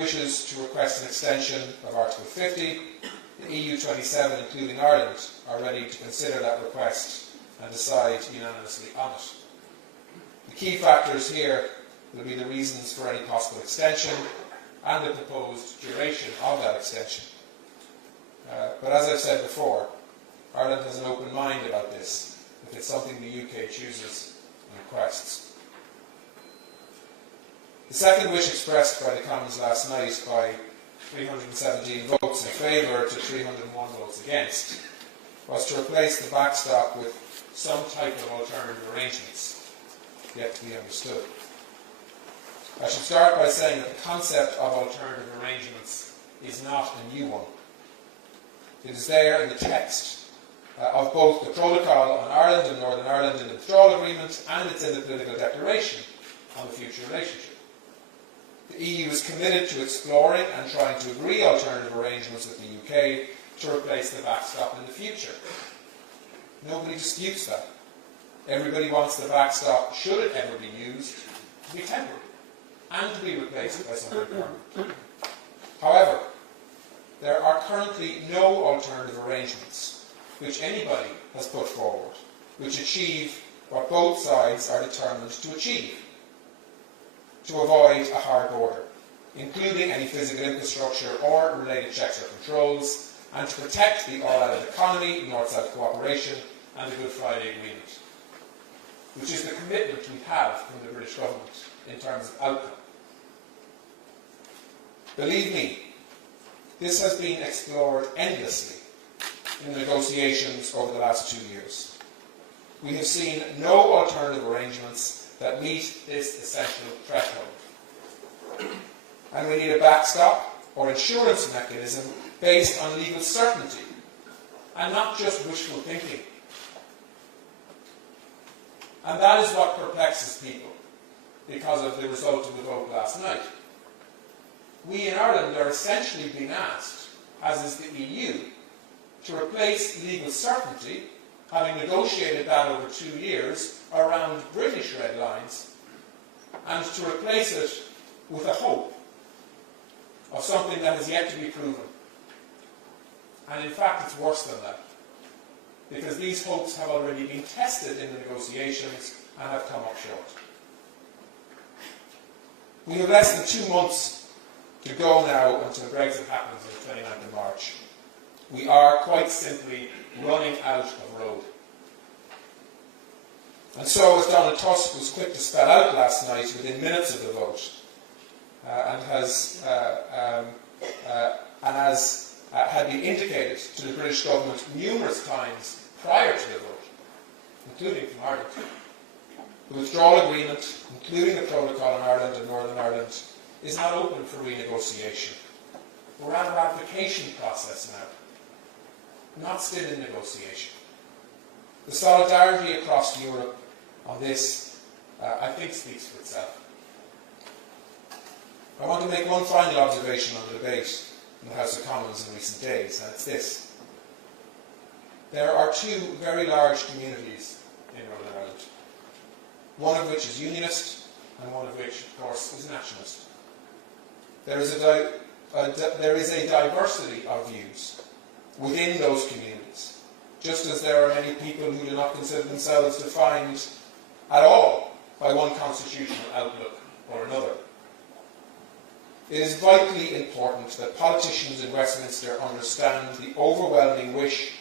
wishes to request an extension of Article 50. The EU 27, including Ireland, are ready to consider that request and decide unanimously on it. The key factors here will be the reasons for any possible extension and the proposed duration of that extension. But as I've said before, Ireland has an open mind about this, if it's something the UK chooses and requests. The second wish expressed by the Commons last night by 317 votes in favour to 301 votes against was to replace the backstop with some type of alternative arrangements, yet to be understood. I should start by saying that the concept of alternative arrangements is not a new one. It is there in the text of both the Protocol on Ireland and Northern Ireland in the Withdrawal Agreement, and it's in the Political Declaration on the Future Relationship. The EU is committed to exploring and trying to agree alternative arrangements with the UK to replace the backstop in the future. Nobody disputes that. Everybody wants the backstop, should it ever be used, to be temporary and to be replaced by something permanent. However, there are currently no alternative arrangements which anybody has put forward which achieve what both sides are determined to achieve: to avoid a hard border, including any physical infrastructure or related checks or controls, and to protect the all-Ireland economy, North-South cooperation, and the Good Friday Agreement, which is the commitment we have from the British government in terms of outcome. Believe me, this has been explored endlessly in the negotiations over the last 2 years. We have seen no alternative arrangements that meet this essential threshold. And we need a backstop or insurance mechanism based on legal certainty and not just wishful thinking. And that is what perplexes people because of the result of the vote last night. We in Ireland are essentially being asked, as is the EU, to replace legal certainty, having negotiated that over 2 years around British red lines, and to replace it with a hope of something that has yet to be proven. And in fact, it's worse than that, because these hopes have already been tested in the negotiations and have come up short. We have less than 2 months to go now until Brexit happens on the 29th of March. We are quite simply running out of road. And so, as Donald Tusk was quick to spell out last night within minutes of the vote, and as had been indicated to the British government numerous times prior to the vote, including from Ireland, the withdrawal agreement, including the Protocol on Ireland and Northern Ireland, is not open for renegotiation. We're at a ratification process now, not still in negotiation. The solidarity across Europe on this, I think, speaks for itself. I want to make one final observation on the debate in the House of Commons in recent days, and it's this. There are 2 very large communities in Northern Ireland, one of which is unionist and one of which, of course, is nationalist. There is a diversity of views within those communities, just as there are many people who do not consider themselves defined at all by one constitutional outlook or another. It is vitally important that politicians in Westminster understand the overwhelming wish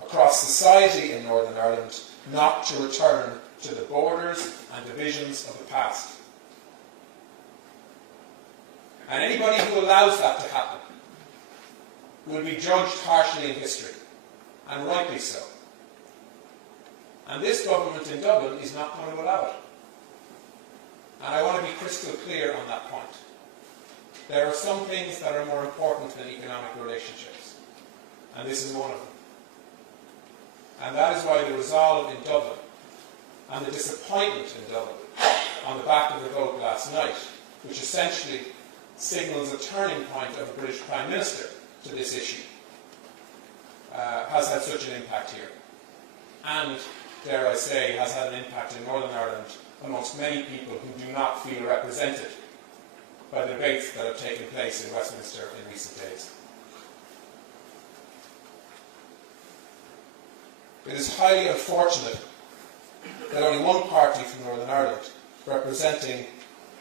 across society in Northern Ireland not to return to the borders and divisions of the past. And anybody who allows that to happen will be judged harshly in history, and rightly so. And this government in Dublin is not going to allow it. And I want to be crystal clear on that point. There are some things that are more important than economic relationships, and this is one of them. And that is why the resolve in Dublin and the disappointment in Dublin on the back of the vote last night, which essentially signals a turning point of a British Prime Minister to this issue, has had such an impact here. And, dare I say, has had an impact in Northern Ireland amongst many people who do not feel represented by the debates that have taken place in Westminster in recent days. It is highly unfortunate that only one party from Northern Ireland, representing,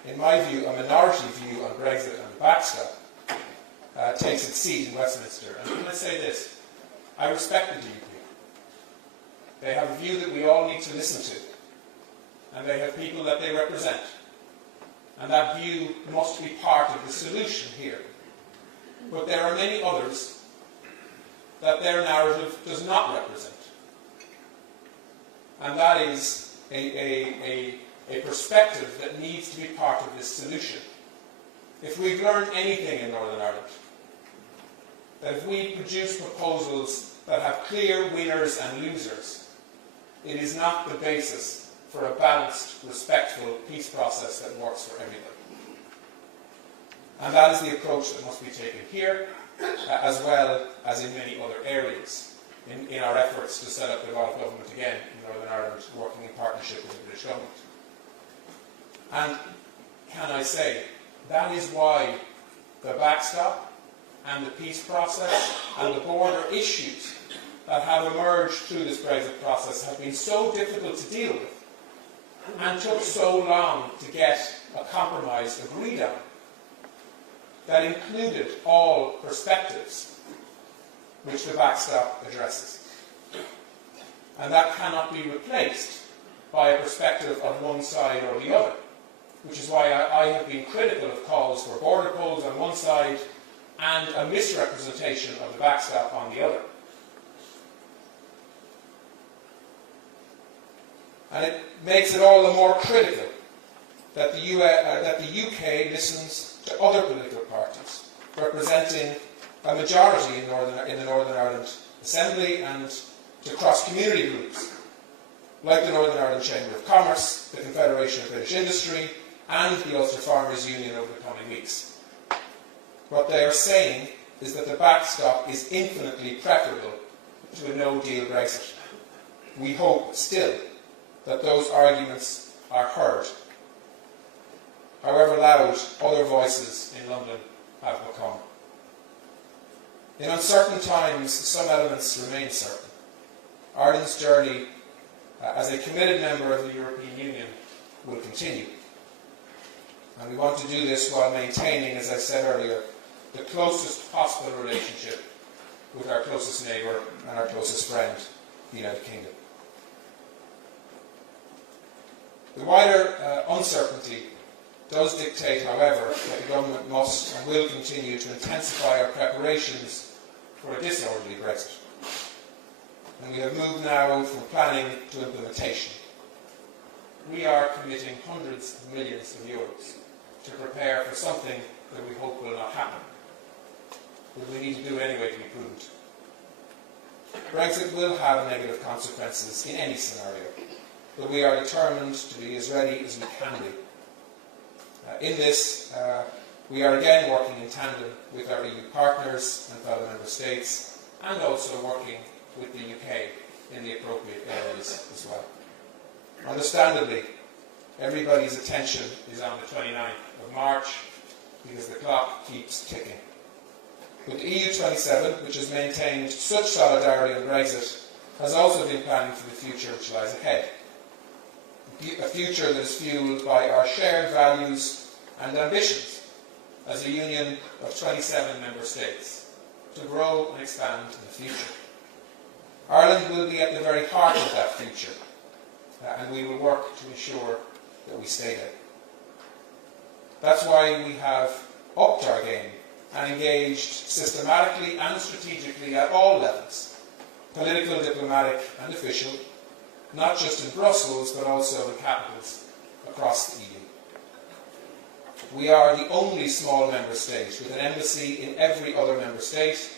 in my view, a minority view on Brexit and the backstop, takes its seat in Westminster. And when I say this, I respect the DUP. They have a view that we all need to listen to, and they have people that they represent. And that view must be part of the solution here. But there are many others that their narrative does not represent. And that is a perspective that needs to be part of this solution. If we've learned anything in Northern Ireland, that if we produce proposals that have clear winners and losers, it is not the basis for a balanced, respectful peace process that works for everybody. And that is the approach that must be taken here, as well as in many other areas, in our efforts to set up devolved government again in Northern Ireland, working in partnership with the British government. And can I say, that is why the backstop and the peace process and the border issues that have emerged through this Brexit process have been so difficult to deal with and took so long to get a compromise agreed on that included all perspectives which the backstop addresses. And that cannot be replaced by a perspective of one side or the other, which is why I have been critical of calls for border polls on one side and a misrepresentation of the backstop on the other. And it makes it all the more critical that the UK listens to other political parties representing a majority in the Northern Ireland Assembly and to cross-community groups like the Northern Ireland Chamber of Commerce, the Confederation of British Industry and the Ulster Farmers Union over the coming weeks. What they are saying is that the backstop is infinitely preferable to a no-deal Brexit. We hope still that those arguments are heard, however loud other voices in London have become. In uncertain times, some elements remain certain. Ireland's journey as a committed member of the European Union will continue. And we want to do this while maintaining, as I said earlier, the closest possible relationship with our closest neighbour and our closest friend, the United Kingdom. The wider uncertainty does dictate, however, that the government must and will continue to intensify our preparations for a disorderly Brexit. And we have moved now from planning to implementation. We are committing hundreds of millions of euros to prepare for something that we hope will not happen, but we need to do anyway to be prudent. Brexit will have negative consequences in any scenario, but we are determined to be as ready as we can be. In this, we are again working in tandem with our EU partners and fellow member states, and also working with the UK in the appropriate areas as well. Understandably, everybody's attention is on the 29th of March because the clock keeps ticking. But the EU27, which has maintained such solidarity on Brexit, has also been planning for the future which lies ahead. A future that is fuelled by our shared values and ambitions as a union of 27 member states to grow and expand in the future. Ireland will be at the very heart of that future, and we will work to ensure that we stay there. That's why we have upped our game and engaged systematically and strategically at all levels, political, diplomatic and official, not just in Brussels but also in capitals across the EU. We are the only small member state with an embassy in every other member state,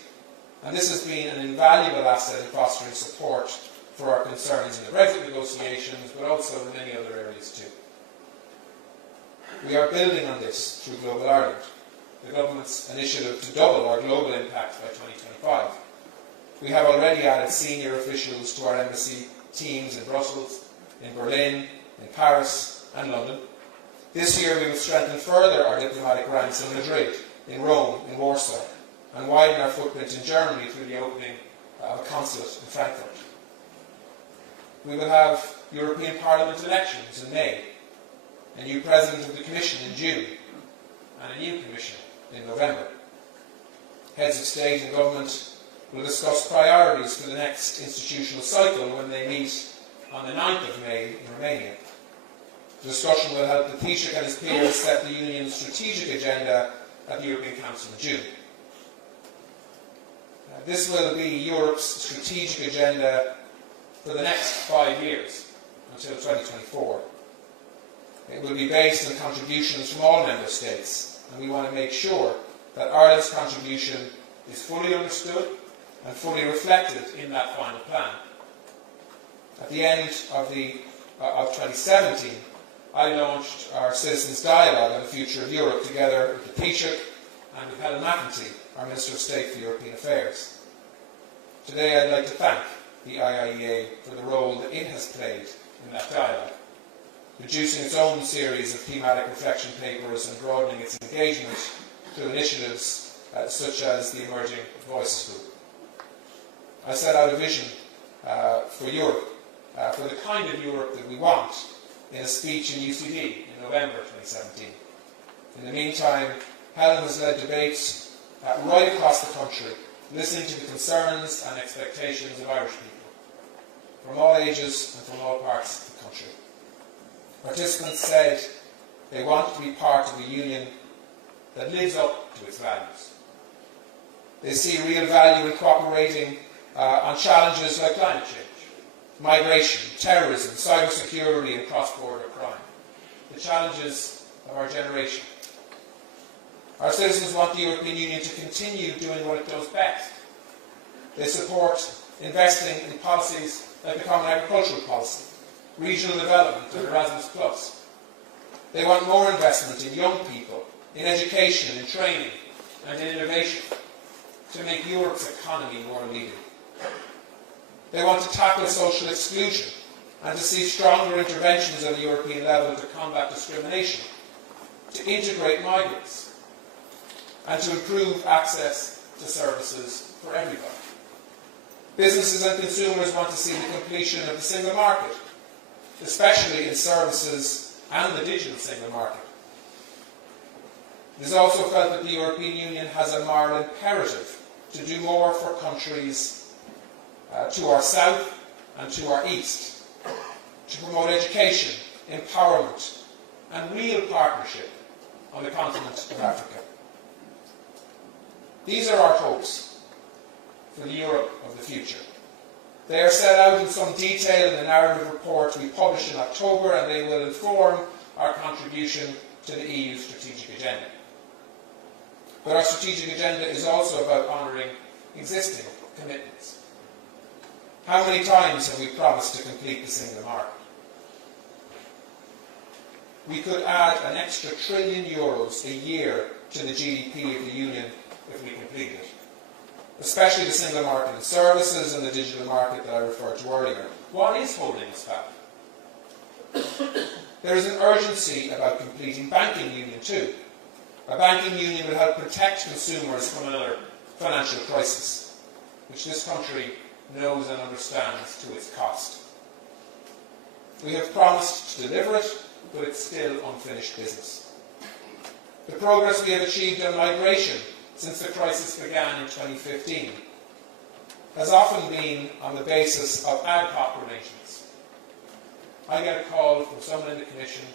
and this has been an invaluable asset in fostering support for our concerns in the Brexit negotiations, but also in many other areas too. We are building on this through Global Ireland, the government's initiative to double our global impact by 2025. We have already added senior officials to our embassy teams in Brussels, in Berlin, in Paris and London, This year we will strengthen further our diplomatic ranks in Madrid, in Rome, in Warsaw, and widen our footprint in Germany through the opening of a consulate in Frankfurt. We will have European Parliament elections in May, a new President of the Commission in June, and a new Commission in November. Heads of State and Government will discuss priorities for the next institutional cycle when they meet on the 9th of May in Romania. The discussion will help the Taoiseach and his peers set the Union's strategic agenda at the European Council in June. This will be Europe's strategic agenda for the next 5 years, until 2024. It will be based on contributions from all Member States, and we want to make sure that Ireland's contribution is fully understood and fully reflected in that final plan. At the end of 2017, I launched our Citizens' Dialogue on the Future of Europe together with the Taoiseach and with Helen McEntee, our Minister of State for European Affairs. Today I'd like to thank the IIEA for the role that it has played in that dialogue, producing its own series of thematic reflection papers and broadening its engagement through initiatives such as the Emerging Voices Group. I set out a vision for Europe, for the kind of Europe that we want, in a speech in UCD in November 2017. In the meantime, Helen has led debates right across the country, listening to the concerns and expectations of Irish people, from all ages and from all parts of the country. Participants said they want to be part of a union that lives up to its values. They see real value in cooperating on challenges like climate change, migration, terrorism, cybersecurity and cross-border crime, the challenges of our generation. Our citizens want the European Union to continue doing what it does best. They support investing in policies like the Common Agricultural Policy, regional development and Erasmus+. They want more investment in young people, in education, in training and in innovation to make Europe's economy more leading. They want to tackle social exclusion and to see stronger interventions at the European level to combat discrimination, to integrate migrants, and to improve access to services for everybody. Businesses and consumers want to see the completion of the single market, especially in services and the digital single market. It is also felt that the European Union has a moral imperative to do more for countries to our south and to our east, to promote education, empowerment and real partnership on the continent of Africa. These are our hopes for the Europe of the future. They are set out in some detail in the narrative report we published in October, and they will inform our contribution to the EU strategic agenda. But our strategic agenda is also about honouring existing commitments. How many times have we promised to complete the single market? We could add an extra €1 trillion a year to the GDP of the Union if we completed it, especially the single market in services and the digital market that I referred to earlier. What is holding us back? There is an urgency about completing banking union too. A banking union will help protect consumers from another financial crisis, which this country knows and understands to its cost. We have promised to deliver it, but it's still unfinished business. The progress we have achieved on migration since the crisis began in 2015 has often been on the basis of ad hoc arrangements. I get a call from someone in the Commission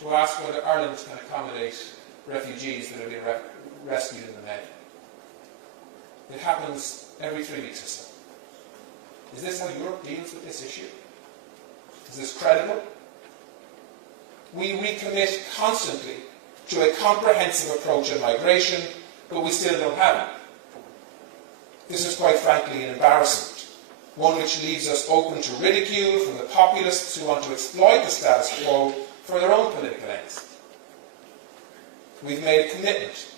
to ask whether Ireland can accommodate refugees that have been rescued in the Med. It happens every 3 weeks or so. Is this how Europe deals with this issue? Is this credible? We recommit constantly to a comprehensive approach on migration, but we still don't have it. This is quite frankly an embarrassment, one which leaves us open to ridicule from the populists who want to exploit the status quo for their own political ends. We've made a commitment,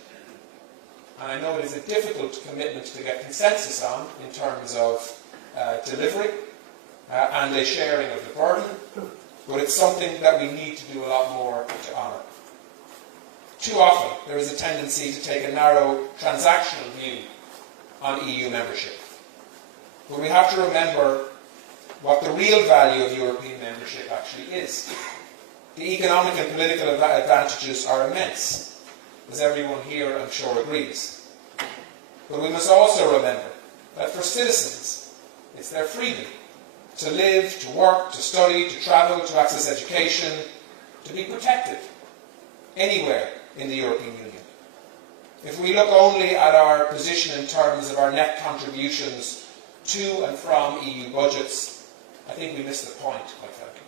and I know it is a difficult commitment to get consensus on in terms of delivery and a sharing of the burden, but it's something that we need to do a lot more to honour. Too often, there is a tendency to take a narrow, transactional view on EU membership. But we have to remember what the real value of European membership actually is. The economic and political advantages are immense, as everyone here, I'm sure, agrees. But we must also remember that for citizens, it's their freedom to live, to work, to study, to travel, to access education, to be protected anywhere in the European Union. If we look only at our position in terms of our net contributions to and from EU budgets, I think we miss the point, quite frankly.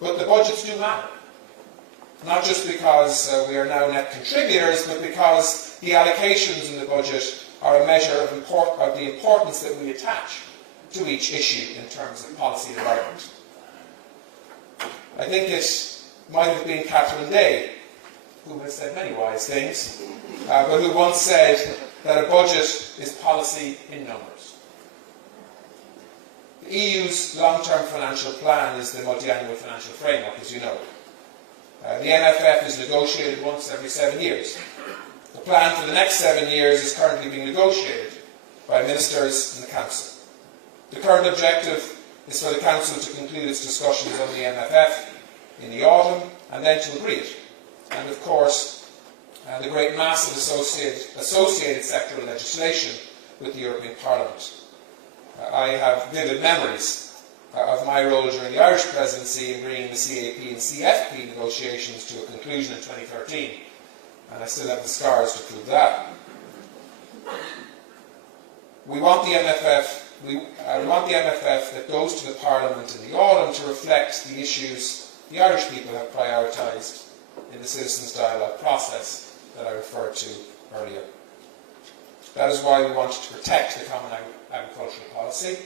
But the budgets do matter. Not just because we are now net contributors, but because the allocations in the budget are a measure of the importance that we attach to each issue in terms of policy development. I think it might have been Catherine Day, who has said many wise things, but who once said that a budget is policy in numbers. The EU's long-term financial plan is the multi-annual financial framework, as you know. The MFF is negotiated once every 7 years. The plan for the next 7 years is currently being negotiated by ministers in the Council. The current objective is for the Council to conclude its discussions on the MFF in the autumn and then to agree it. And of course, the great mass of associated sectoral legislation with the European Parliament. I have vivid memories of my role during the Irish presidency in bringing the CAP and CFP negotiations to a conclusion in 2013, and I still have the scars to prove that. We want the MFF. We want the MFF that goes to the Parliament in the autumn to reflect the issues the Irish people have prioritised in the citizens' dialogue process that I referred to earlier. That is why we want to protect the common agricultural policy.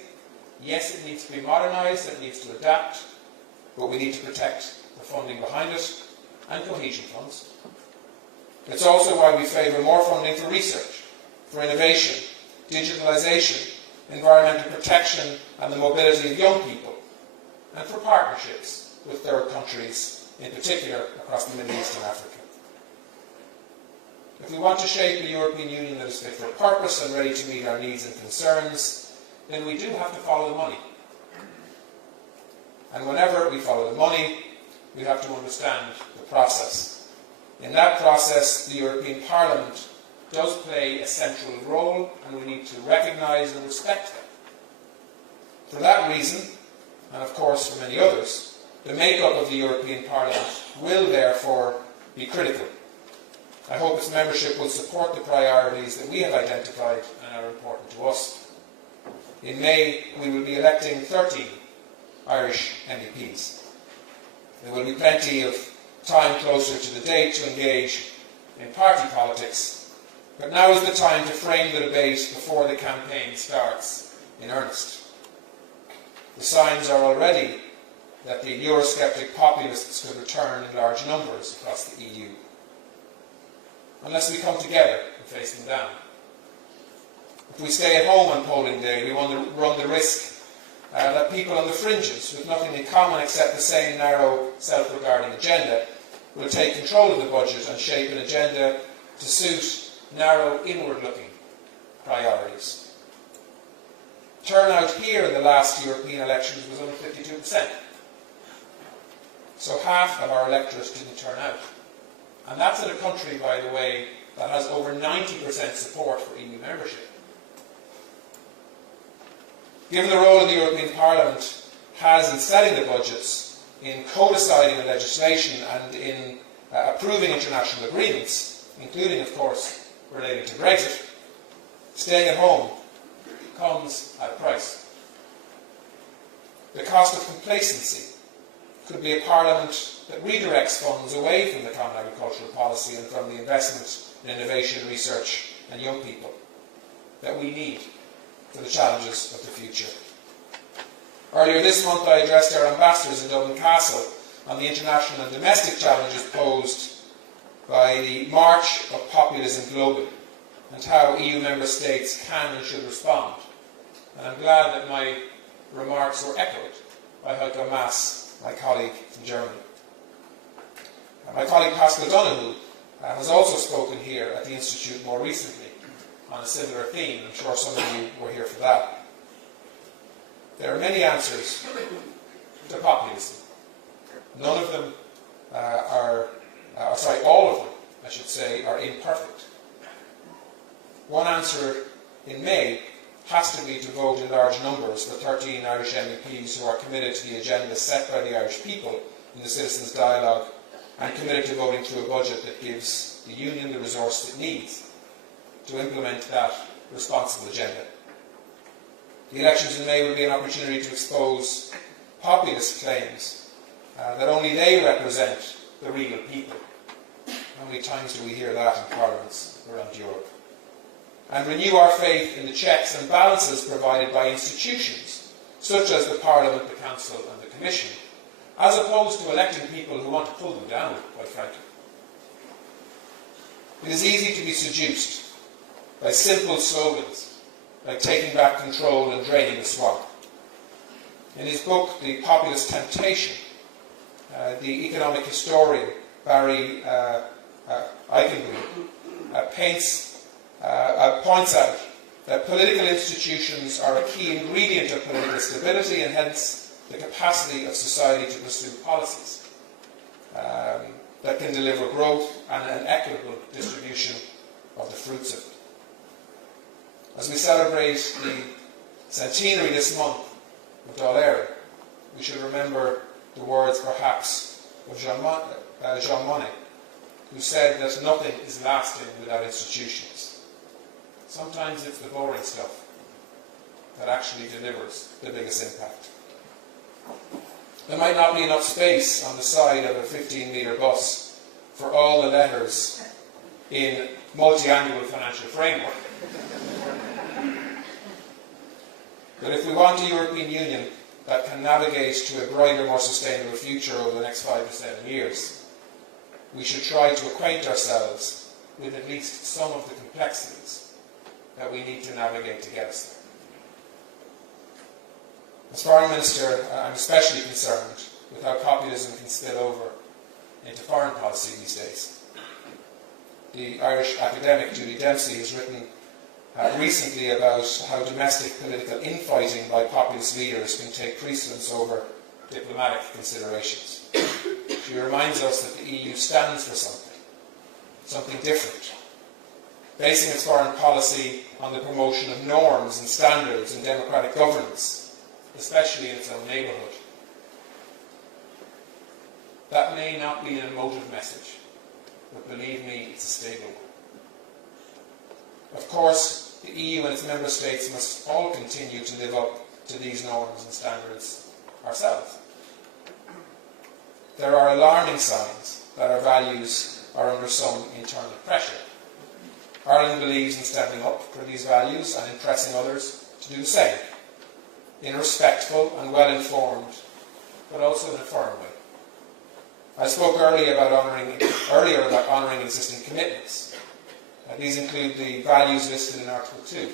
Yes, it needs to be modernised, it needs to adapt, but we need to protect the funding behind it and cohesion funds. It's also why we favour more funding for research, for innovation, digitalisation, environmental protection and the mobility of young people, and for partnerships with third countries, in particular across the Middle East and Africa. If we want to shape a European Union that is fit for purpose and ready to meet our needs and concerns, then we do have to follow the money. And whenever we follow the money, we have to understand the process. In that process, the European Parliament does play a central role, and we need to recognise and respect that. For that reason, and of course for many others, the make-up of the European Parliament will therefore be critical. I hope its membership will support the priorities that we have identified and are important to us. In May, we will be electing 13 Irish MEPs. There will be plenty of time closer to the date to engage in party politics, but now is the time to frame the debate before the campaign starts in earnest. The signs are already that the Eurosceptic populists could return in large numbers across the EU, unless we come together and face them down. If we stay at home on polling day, we run the risk that people on the fringes, with nothing in common except the same narrow, self-regarding agenda, will take control of the budget and shape an agenda to suit narrow, inward-looking priorities. Turnout here in the last European elections was only 52%. So half of our electorate didn't turn out. And that's in a country, by the way, that has over 90% support for EU membership. Given the role the European Parliament has in setting the budgets, in co-deciding the legislation and in approving international agreements, including, of course, relating to Brexit, staying at home comes at a price. The cost of complacency could be a Parliament that redirects funds away from the common agricultural policy and from the investment in innovation, research and young people that we need for the challenges of the future. Earlier this month I addressed our ambassadors in Dublin Castle on the international and domestic challenges posed by the march of populism globally and how EU member states can and should respond. And I'm glad that my remarks were echoed by Heiko Maas, my colleague from Germany. My colleague Pascal Donoghue has also spoken here at the Institute more recently on a similar theme. I'm sure some of you were here for that. There are many answers to populism. None of them all of them, I should say, are imperfect. One answer in May has to be to vote in large numbers for 13 Irish MEPs who are committed to the agenda set by the Irish people in the Citizens' Dialogue and committed to voting through a budget that gives the Union the resource it needs to implement that responsible agenda. The elections in May will be an opportunity to expose populist claims that only they represent the real people. How many times do we hear that in parliaments around Europe? And renew our faith in the checks and balances provided by institutions, such as the Parliament, the Council and the Commission, as opposed to electing people who want to pull them down, quite frankly. It is easy to be seduced by simple slogans, like taking back control and draining the swamp. In his book, The Populist Temptation, the economic historian Barry Eichengreen points out that political institutions are a key ingredient of political stability and hence the capacity of society to pursue policies that can deliver growth and an equitable distribution of the fruits of it. As we celebrate the centenary this month of Dáil Éireann, we should remember the words perhaps of Jean Monnet, who said that nothing is lasting without institutions. Sometimes it's the boring stuff that actually delivers the biggest impact. There might not be enough space on the side of a 15-metre bus for all the letters in multi-annual financial framework. But if we want a European Union that can navigate to a brighter, more sustainable future over the next 5 to 7 years, we should try to acquaint ourselves with at least some of the complexities that we need to navigate to get us there. As Foreign Minister, I'm especially concerned with how populism can spill over into foreign policy these days. The Irish academic Judy Dempsey has written recently about how domestic political infighting by populist leaders can take precedence over diplomatic considerations. She reminds us that the EU stands for something different, basing its foreign policy on the promotion of norms and standards and democratic governance, especially in its own neighbourhood. That may not be an emotive message, but believe me, it's a stable one. Of course, the EU and its member states must all continue to live up to these norms and standards ourselves. There are alarming signs that our values are under some internal pressure. Ireland believes in standing up for these values and in pressing others to do the same, in a respectful and well-informed, but also in a firm way. I spoke earlier about honouring existing commitments. These include the values listed in Article 2.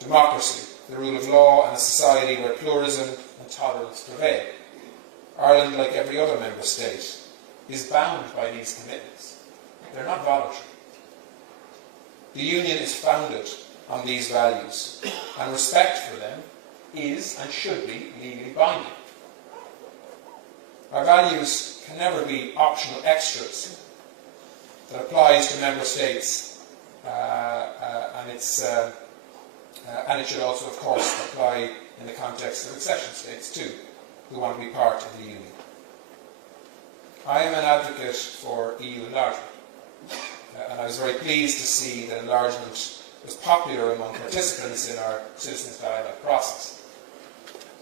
Democracy, the rule of law and a society where pluralism and tolerance prevail. Ireland, like every other member state, is bound by these commitments. They're not voluntary. The Union is founded on these values, and respect for them is and should be legally binding. Our values can never be optional extras that applies to member states, and it should also, of course, apply in the context of accession states too, who want to be part of the Union. I am an advocate for EU enlargement, and I was very pleased to see that enlargement was popular among participants in our Citizens' Dialogue process.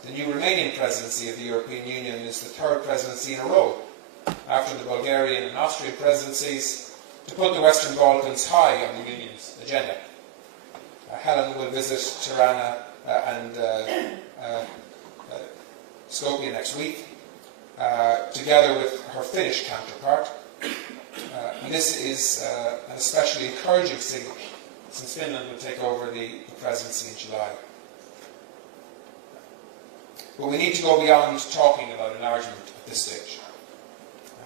The new Romanian presidency of the European Union is the third presidency in a row, after the Bulgarian and Austrian presidencies, to put the Western Balkans high on the Union's agenda. Helen will visit Tirana and Skopje next week, together with her Finnish counterpart. And this is an especially encouraging signal, since Finland will take over the presidency in July. But we need to go beyond talking about enlargement at this stage.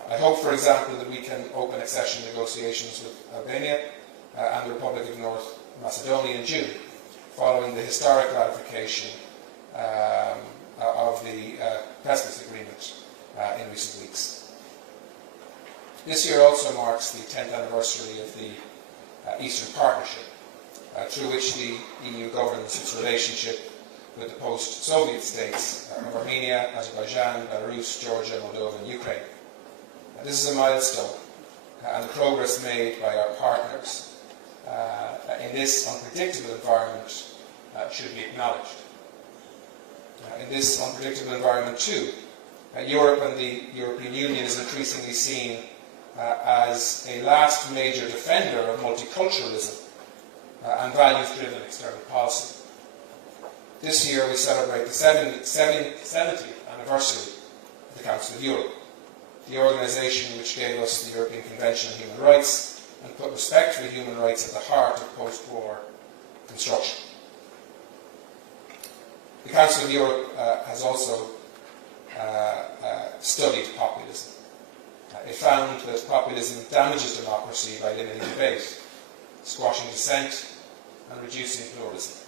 I hope, for example, that we can open accession negotiations with Albania and the Republic of North Macedonia in June, following the historic ratification of the Precipice Agreement in recent weeks. This year also marks the 10th anniversary of the Eastern Partnership, through which the EU governs its relationship with the post-Soviet states of Armenia, Azerbaijan, Belarus, Georgia, Moldova and Ukraine. This is a milestone, and the progress made by our partners in this unpredictable environment should be acknowledged. In this unpredictable environment too, Europe and the European Union is increasingly seen as a last major defender of multiculturalism and values-driven external policy. This year we celebrate the 70th anniversary of the Council of Europe, the organisation which gave us the European Convention on Human Rights and put respect for human rights at the heart of post-war construction. The Council of Europe has also studied populism. It found that populism damages democracy by limiting debate, squashing dissent and reducing pluralism.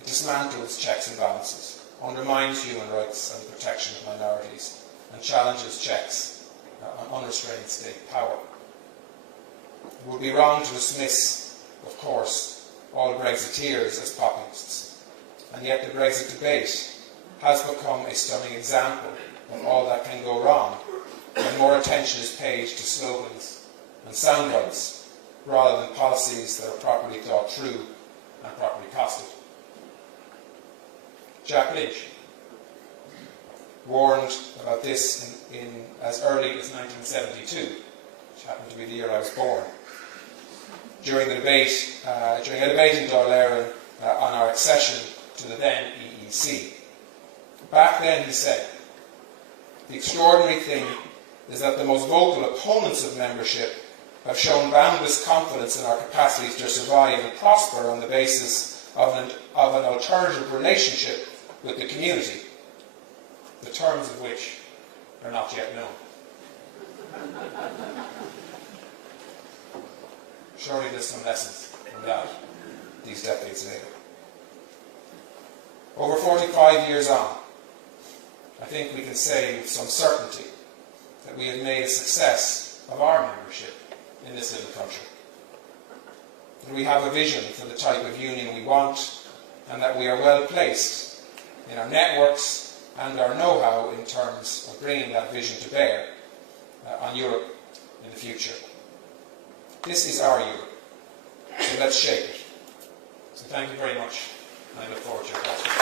It dismantles checks and balances, undermines human rights and the protection of minorities, and challenges checks on unrestrained state power. It would be wrong to dismiss, of course, all Brexiteers as populists, and yet the Brexit debate has become a stunning example of all that can go wrong when more attention is paid to slogans and soundbites rather than policies that are properly thought through and properly costed. Jack Lynch warned about this in as early as 1972, which happened to be the year I was born, during a debate in Dáil Éireann on our accession to the then EEC. Back then he said, "The extraordinary thing is that the most vocal opponents of membership have shown boundless confidence in our capacities to survive and prosper on the basis of an alternative relationship with the community, the terms of which are not yet known." Surely there's some lessons from that these decades later. Over 45 years on, I think we can say with some certainty that we have made a success of our membership in this little country. That we have a vision for the type of union we want, and that we are well placed in our networks and our know-how in terms of bringing that vision to bear on Europe in the future. This is our Europe, so let's shape it. So thank you very much, and I look forward to your questions.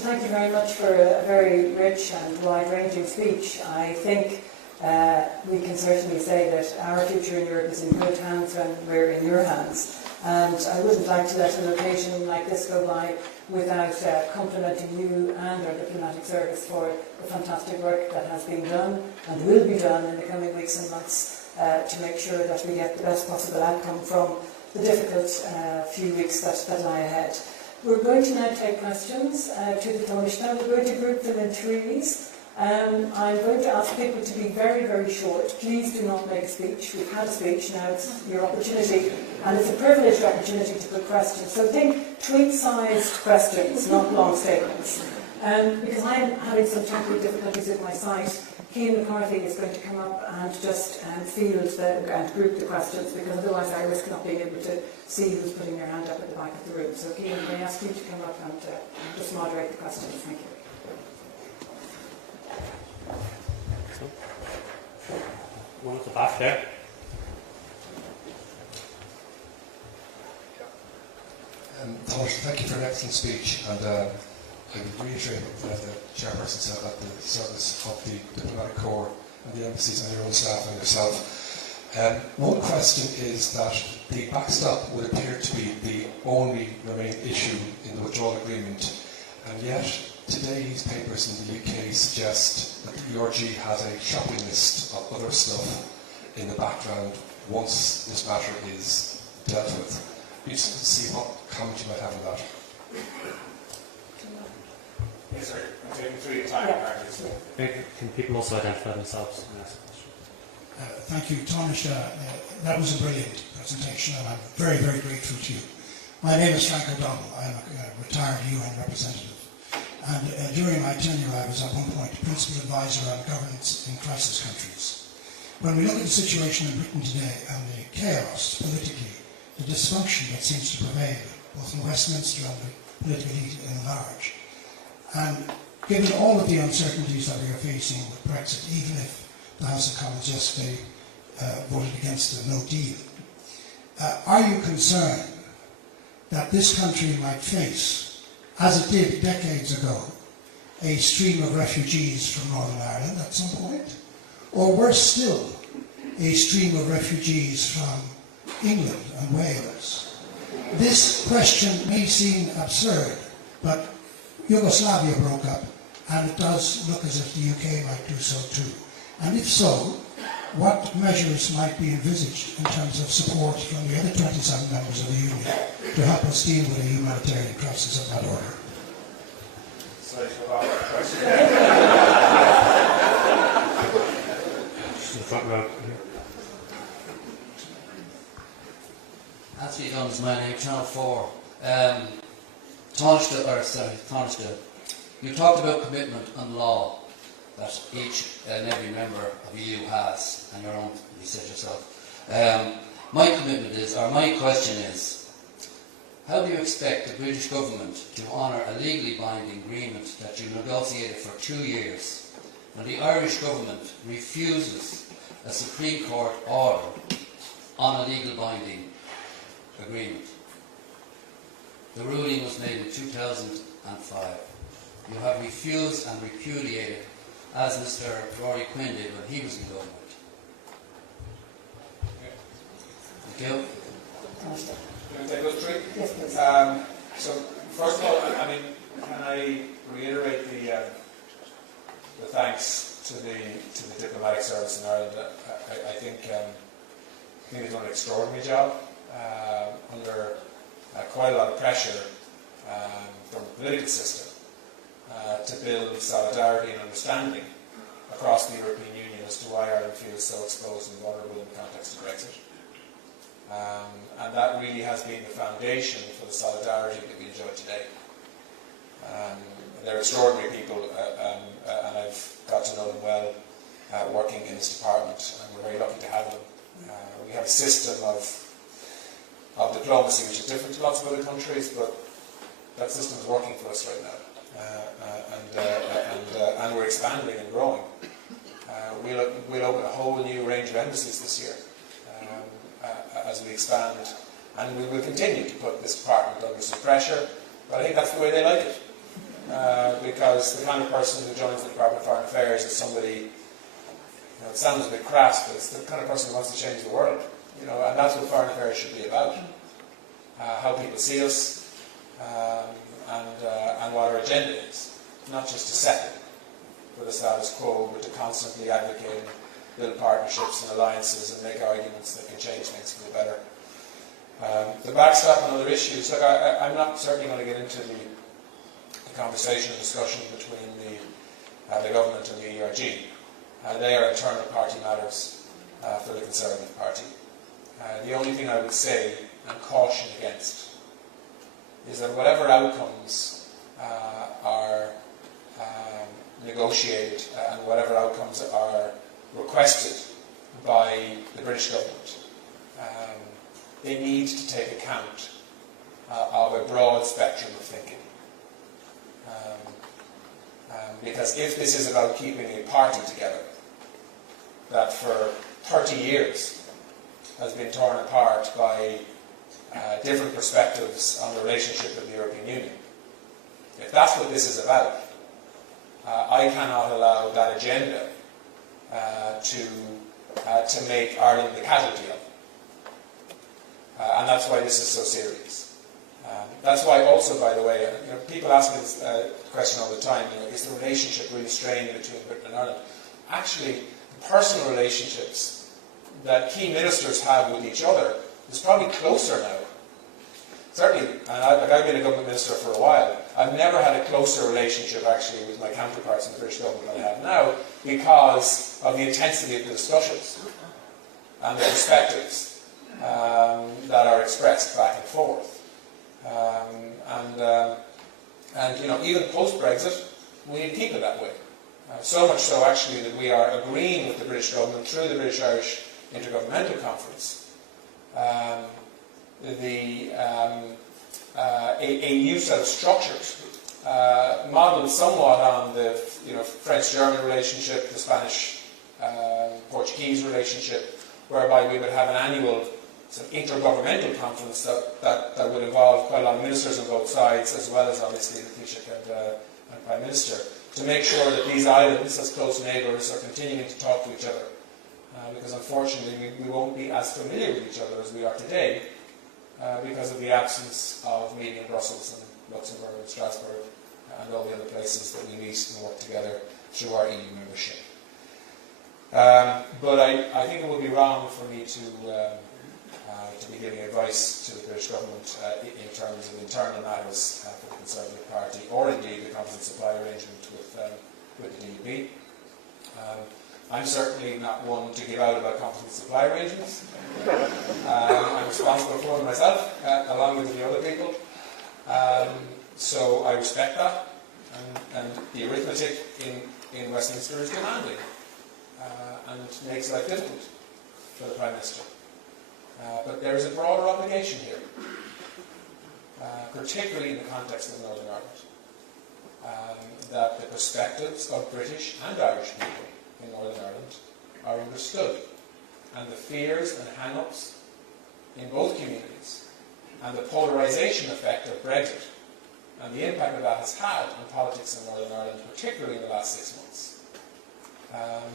Thank you very much for a very rich and wide-ranging speech. I think we can certainly say that our future in Europe is in good hands when we're in your hands. And I wouldn't like to let an occasion like this go by without complimenting you and our diplomatic service for the fantastic work that has been done and will be done in the coming weeks and months to make sure that we get the best possible outcome from the difficult few weeks that lie ahead. We're going to now take questions to the Taoiseach. We're going to group them in threes. I'm going to ask people to be very, very short. Please do not make a speech. We've had a speech, now it's your opportunity. And it's a privileged opportunity to put questions. So think tweet-sized questions, not long statements. Because I'm having some temporary difficulties with my site, Cian McCarthy is going to come up and just field and group the questions, because otherwise I risk not being able to see who's putting their hand up at the back of the room. So Cian, may I ask you to come up and just moderate the questions? Thank you. One at the back there. Thomas, thank you for an excellent speech, and I would reiterate what the chairperson said about the service of the diplomatic corps and the embassies and your own staff and yourself. One question is that the backstop would appear to be the only remaining issue in the withdrawal agreement, and yet today's papers in the UK suggest that the ERG has a shopping list of other stuff in the background once this matter is dealt with. We just see what comment you might have on that. Yes, sir. I'm taking 3 at a time. Can people also identify themselves and ask a question? Thank you, Taoiseach. That was a brilliant presentation, and I'm very, very grateful to you. My name is Frank O'Donnell. I'm a retired UN representative. And during my tenure, I was at one point principal advisor on governance in crisis countries. When we look at the situation in Britain today and the chaos politically, the dysfunction that seems to prevail, both in Westminster and the political elite in large, and given all of the uncertainties that we are facing with Brexit, even if the House of Commons yesterday voted against the no deal, are you concerned that this country might face, as it did decades ago, a stream of refugees from Northern Ireland at some point? Or worse still, a stream of refugees from England and Wales? This question may seem absurd, but Yugoslavia broke up, and it does look as if the UK might do so too. And if so, what measures might be envisaged in terms of support from the other 27 members of the Union to help us deal with a humanitarian crisis of that order? Sorry to ask that question. The front row here. Anthony Dunn's my name, Channel 4. Taoiseach, you talked about commitment and law that each and every member of the EU has, and your own, you said yourself. My commitment is, or my question is, how do you expect the British government to honour a legally binding agreement that you negotiated for 2 years when the Irish government refuses a Supreme Court order on a legal binding agreement? The ruling was made in 2005. You have refused and repudiated, as Mr. Rory Quinn did when he was in government. Thank you. Can I take those 3? Yes, please. So, first of all, I mean, can I reiterate the thanks to the diplomatic service in Ireland? I think they've done an extraordinary job under quite a lot of pressure from the political system to build solidarity and understanding across the European Union as to why Ireland feels so exposed and vulnerable in the context of Brexit. And that really has been the foundation for the solidarity that we enjoy today. They're extraordinary people, and I've got to know them well working in this department, and we're very lucky to have them. We have a system of diplomacy which is different to lots of other countries, but that system is working for us right now. And we're expanding and growing. We'll open a whole new range of embassies this year as we expand, and we will continue to put this department under some pressure, but I think that's the way they like it. Because the kind of person who joins the Department of Foreign Affairs is somebody, it sounds a bit crass, but it's the kind of person who wants to change the world, and that's what Foreign Affairs should be about. How people see us, and what our agenda is, not just to settle for the status quo, but to constantly advocate and build partnerships and alliances and make arguments that can change things for the better. The backstop and other issues, look, I'm not certainly going to get into the conversation and discussion between the government and the ERG. They are internal party matters for the Conservative Party. The only thing I would say and caution against is that whatever outcomes are negotiated and whatever outcomes are requested by the British government, they need to take account of a broad spectrum of thinking. Because if this is about keeping a party together that for 30 years has been torn apart by different perspectives on the relationship with the European Union, if that's what this is about, I cannot allow that agenda to to make Ireland the casualty of. And that's why this is so serious. That's why also, by the way, people ask me this question all the time, is the relationship really strained between Britain and Ireland? Actually, the personal relationships that key ministers have with each other is probably closer now. Certainly, and I've been a government minister for a while, I've never had a closer relationship actually with my counterparts in the British government than I have now, because of the intensity of the discussions and the perspectives that are expressed back and forth. Even post-Brexit, we need to keep it that way. So much so, actually, that we are agreeing with the British government through the British-Irish Intergovernmental Conference a new set of structures modelled somewhat on the French-German relationship, the Spanish-Portuguese relationship, whereby we would have an annual intergovernmental conference that would involve quite a lot of ministers on both sides, as well as obviously the Taoiseach and Prime Minister, to make sure that these islands, as close neighbours, are continuing to talk to each other. Because unfortunately we won't be as familiar with each other as we are today because of the absence of meeting in Brussels and Luxembourg and Strasbourg and all the other places that we meet and work together through our EU membership. But I think it would be wrong for me to be giving advice to the British government in terms of internal matters for the Conservative Party, or indeed the competent supply arrangement with the DUP. I'm certainly not one to give out about competent supply arrangements. I'm responsible for them myself, along with the other people. So I respect that, and the arithmetic in Westminster is demanding and makes life difficult for the Prime Minister. But there is a broader obligation here, particularly in the context of Northern Ireland, that the perspectives of British and Irish people in Northern Ireland are understood, and the fears and hang-ups in both communities, and the polarisation effect of Brexit, and the impact that that has had on politics in Northern Ireland, particularly in the last 6 months.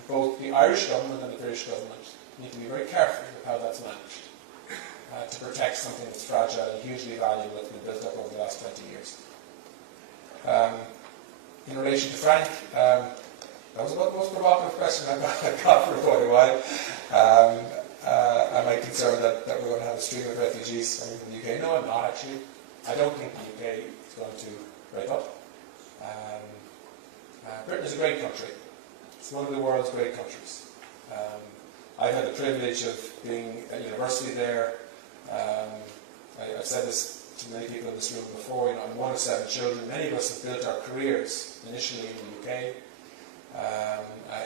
Both the Irish government and the British government need to be very careful with how that's managed to protect something that's fragile and hugely valuable that's been built up over the last 20 years. In relation to Frank, that was about the most provocative question I got for quite a while. Am I concerned that we're going to have a stream of refugees coming from the UK? No, I'm not actually. I don't think the UK is going to break up. Britain is a great country. It's one of the world's great countries. I've had the privilege of being at university there. I've said this to many people in this room before. I'm one of 7 children. Many of us have built our careers initially in the UK.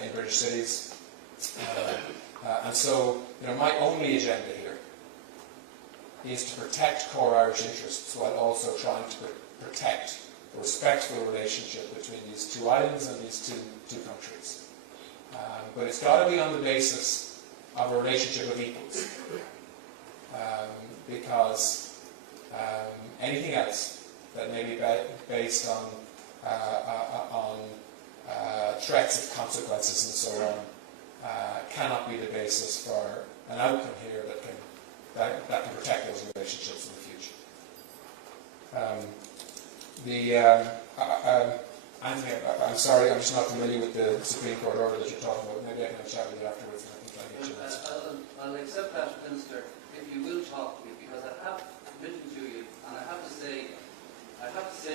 In British cities, and so my only agenda here is to protect core Irish interests while also trying to protect a respectful relationship between these 2 islands and these two countries. But it's got to be on the basis of a relationship of equals, because anything else that may be based on threats of consequences and so on cannot be the basis for an outcome here that can protect those relationships in the future. Anthony, I'm sorry, I'm just not familiar with the Supreme Court order that you're talking about. Maybe I can have a chat with you afterwards and I can try and get you an answer. I'll accept that, Minister, if you will talk to me, because I have written to you, and I have to say,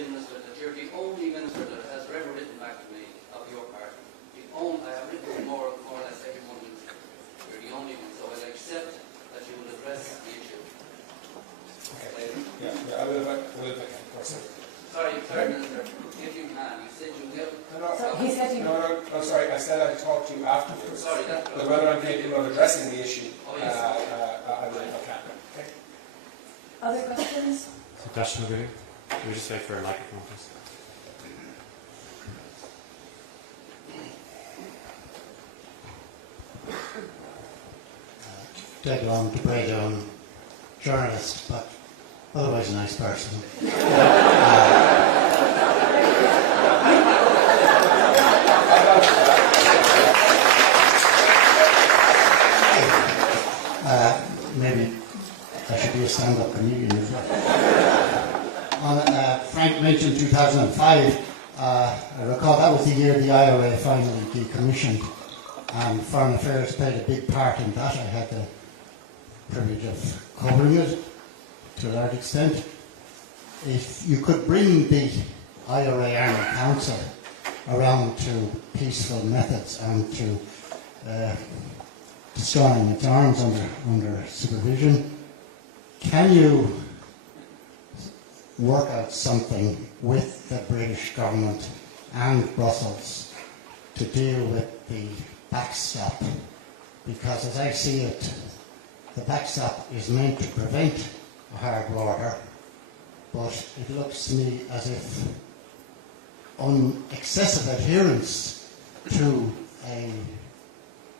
Minister, that you're the only minister that has ever written back to me of your party. I have written to more or less every one minister. You're the only one, so I'll accept that you will address the issue. Okay. Yeah, I will if I can, of course. Sorry, Minister, if you can. You said you will. So he said he No, sorry, I said I'd talk to you afterwards. Sorry, that's But whether I'm capable of addressing the issue, Oh, yes. I will if I can. Okay. other questions? So question maybe? We just wait for a microphone, please. Dead on, depraved on journalist, but otherwise a nice person. stand-up comedian as well. Frank mentioned 2005. I recall that was the year the IRA finally decommissioned, and Foreign Affairs played a big part in that. I had the privilege of covering it to a large extent. If you could bring the IRA Army Council around to peaceful methods and to destroying its arms under supervision, can you work out something with the British government and Brussels to deal with the backstop? Because as I see it, the backstop is meant to prevent a hard border, but it looks to me as if excessive adherence to a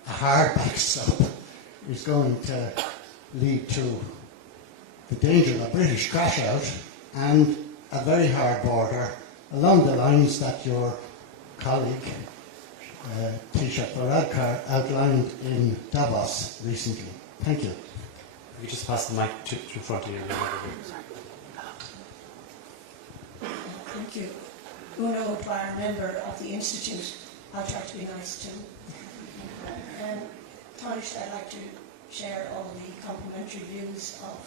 hard backstop is going to lead to the danger of a British crash out and a very hard border along the lines that your colleague Taoiseach Varadkar outlined in Davos recently. Thank you. If you just pass the mic to front of you. Thank you. Uno Dwyer, member of the Institute. I'll try to be nice too. Taoiseach, I'd like to share all the complimentary views of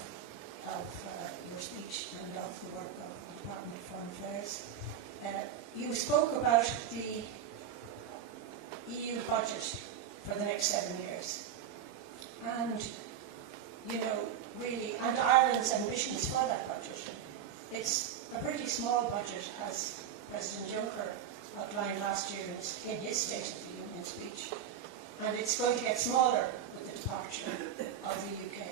your speech and of the work of the Department of Foreign Affairs. You spoke about the EU budget for the next 7 years. And, you know, really, and Ireland's ambitions for that budget. It's a pretty small budget, as President Juncker outlined last year in his State of the Union speech. And it's going to get smaller with the departure of the UK.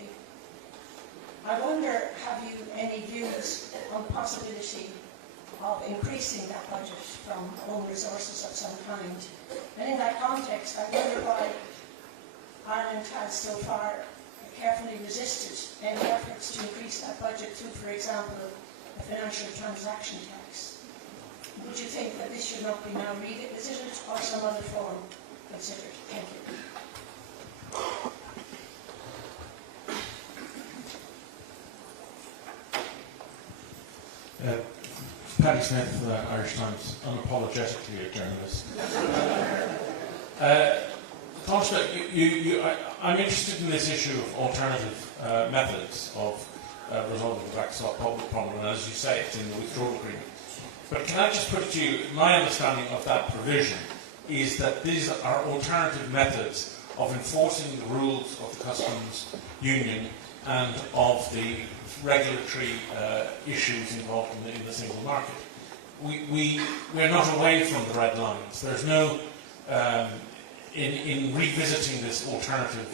I wonder, have you any views on the possibility of increasing that budget from own resources of some kind? And in that context, I wonder why Ireland has so far carefully resisted any efforts to increase that budget through, for example, a financial transaction tax. Would you think that this should not be now revisited or some other form considered? Thank you. Paddy Smith, Irish Times, unapologetically a journalist. I'm interested in this issue of alternative methods of resolving the backstop problem, and as you say, it's in the withdrawal agreement. But can I just put it to you, my understanding of that provision is that these are alternative methods of enforcing the rules of the customs union and of the regulatory issues involved in the single market. We're not away from the red lines. There's no, in revisiting this alternative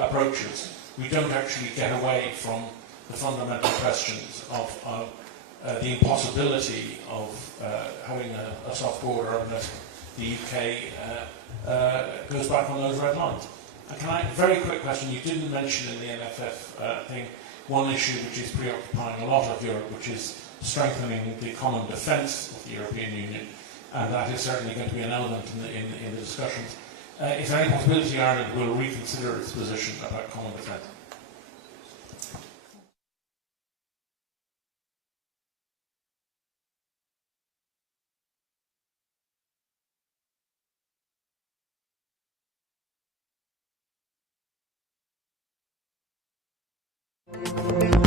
approaches, we don't actually get away from the fundamental questions of the impossibility of having a soft border unless the UK goes back on those red lines. And can I, very quick question, you didn't mention in the MFF thing one issue which is preoccupying a lot of Europe, which is strengthening the common defence of the European Union, and that is certainly going to be an element in the discussions. Is there any possibility Ireland will reconsider its position about common defence? Thank you.